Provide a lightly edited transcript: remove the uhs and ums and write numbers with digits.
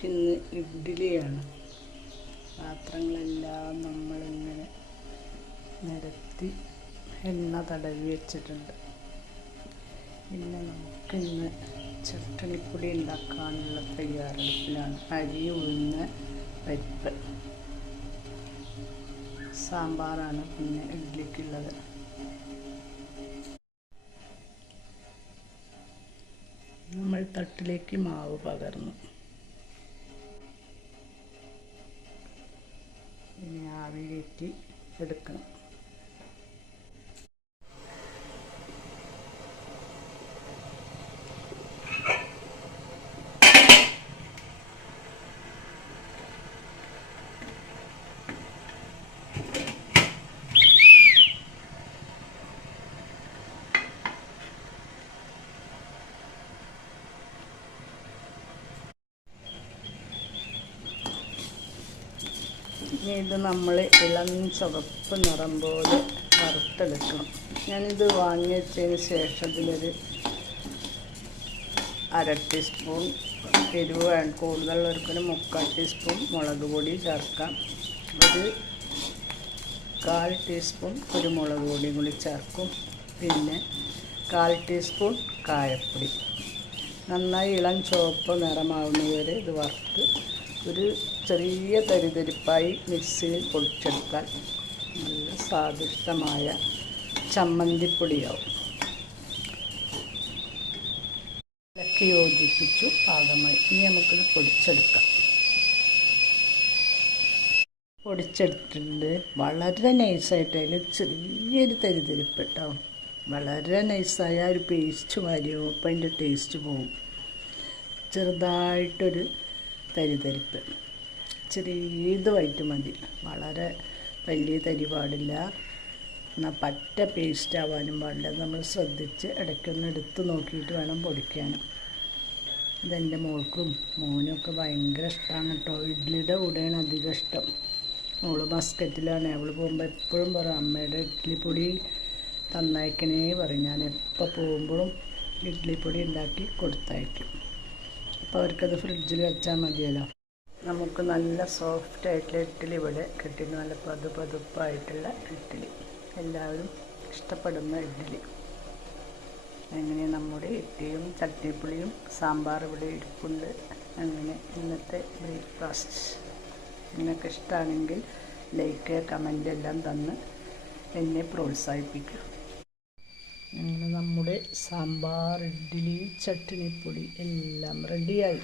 നമുക്കിന്ന് ഇഡ്ഡലിയാണ്. പാത്രങ്ങളെല്ലാം നമ്മളിങ്ങനെ നിരത്തി എണ്ണ തടവി വെച്ചിട്ടുണ്ട്. പിന്നെ നമുക്കിന്ന് ചട്ടണിപ്പൊടി ഉണ്ടാക്കാനുള്ള തയ്യാറെടുപ്പിലാണ്. അരി, ഉഴുന്ന്, പരിപ്പ്, സാമ്പാറാണ് പിന്നെ ഇഡ്ഡലിക്കുള്ളത്. നമ്മൾ തട്ടിലേക്ക് മാവ് പകർന്നു. ഇനി ആവി കയറ്റി എടുക്കണം. ഇത് നമ്മൾ ഇളം ചുവപ്പ് നിറം പോലെ വറുത്തെടുക്കണം. ഞാനിത് വാങ്ങി വെച്ചതിന് ശേഷം ഇതിലൊരു 1/2 ടീസ്പൂൺ എരിവ് കൂടുതലുള്ളവർക്കൊരു 3/4 ടീസ്പൂൺ മുളക് പൊടി ചേർക്കാം. ഒരു 1/4 ടീസ്പൂൺ കുരുമുളക് പൊടിയും കൂടി ചേർക്കും. പിന്നെ 1/4 ടീസ്പൂൺ കായപ്പൊടി. നന്നായി ഇളം ചുവപ്പ് നിറമാവുന്നവരെ ഇത് വറുത്ത് ഒരു ചെറിയ തരിതരിപ്പായി മിക്സിയിൽ പൊടിച്ചെടുത്താൽ നല്ല സ്വാദിഷ്ടമായ ചമ്മന്തിപ്പൊടിയാവും. ഇളക്കി യോജിപ്പിച്ചു പാകമായി. ഇനി നമുക്കിത് പൊടിച്ചെടുക്കാം. പൊടിച്ചെടുത്തിട്ടുണ്ട്. വളരെ നൈസായിട്ട് അതിൽ ചെറിയൊരു തരിതരിപ്പ് ഉണ്ടാവും. വളരെ നൈസായ ഒരു പേസ്റ്റ് മാതിരിയാവും. അപ്പം അതിൻ്റെ ടേസ്റ്റ് പോവും. ചെറുതായിട്ടൊരു തരിതരിപ്പ്, ചെറിയതുമായിട്ട് മതി. വളരെ വലിയ തരി പാടില്ല, എന്നാൽ പറ്റ പേസ്റ്റ് ആവാനും പാടില്ല. നമ്മൾ ശ്രദ്ധിച്ച് ഇടയ്ക്കൊന്ന് എടുത്ത് നോക്കിയിട്ട് വേണം പൊടിക്കാനും. ഇതെൻ്റെ മോൾക്കും മോനും ഒക്കെ ഭയങ്കര ഇഷ്ടമാണ് കേട്ടോ. ഇഡ്ഡലിയുടെ കൂടെയാണ് അധികം ഇഷ്ടം. മോള് മസ്കറ്റിലാണ്. അവൾ പോകുമ്പോൾ എപ്പോഴും പറയും, അമ്മയുടെ ഇഡ്ഡലിപ്പൊടി തന്നയക്കണേ പറയും. ഞാൻ എപ്പോൾ പോകുമ്പോഴും ഇഡ്ഡലിപ്പൊടി ഉണ്ടാക്കി കൊടുത്തയക്കും. അപ്പോൾ അവർക്കത് ഫ്രിഡ്ജിൽ വെച്ചാൽ മതിയല്ലോ. നമുക്ക് നല്ല സോഫ്റ്റായിട്ടുള്ള ഇഡ്ഡലി ഇവിടെ കിട്ടിയിട്ട്, നല്ല പതുപ്പായിട്ടുള്ള ഇഡ്ഡലി, എല്ലാവരും ഇഷ്ടപ്പെടുന്ന ഇഡ്ഡലി. അങ്ങനെ നമ്മുടെ ഇഡ്ഡലിയും ചട്നിപ്പൊടിയും സാമ്പാർ ഇവിടെ ഇരിപ്പുണ്ട്. അങ്ങനെ ഇന്നത്തെ ബ്രേക്ക്ഫാസ്റ്റ് നിങ്ങൾക്ക് ഇഷ്ടമാണെങ്കിൽ ലൈക്ക്, കമൻ്റ് എല്ലാം തന്ന് എന്നെ പ്രോത്സാഹിപ്പിക്കുക. അങ്ങനെ നമ്മുടെ സാമ്പാർ, ഇഡ്ഡലി, ചട്നിപ്പൊടി എല്ലാം റെഡിയായി.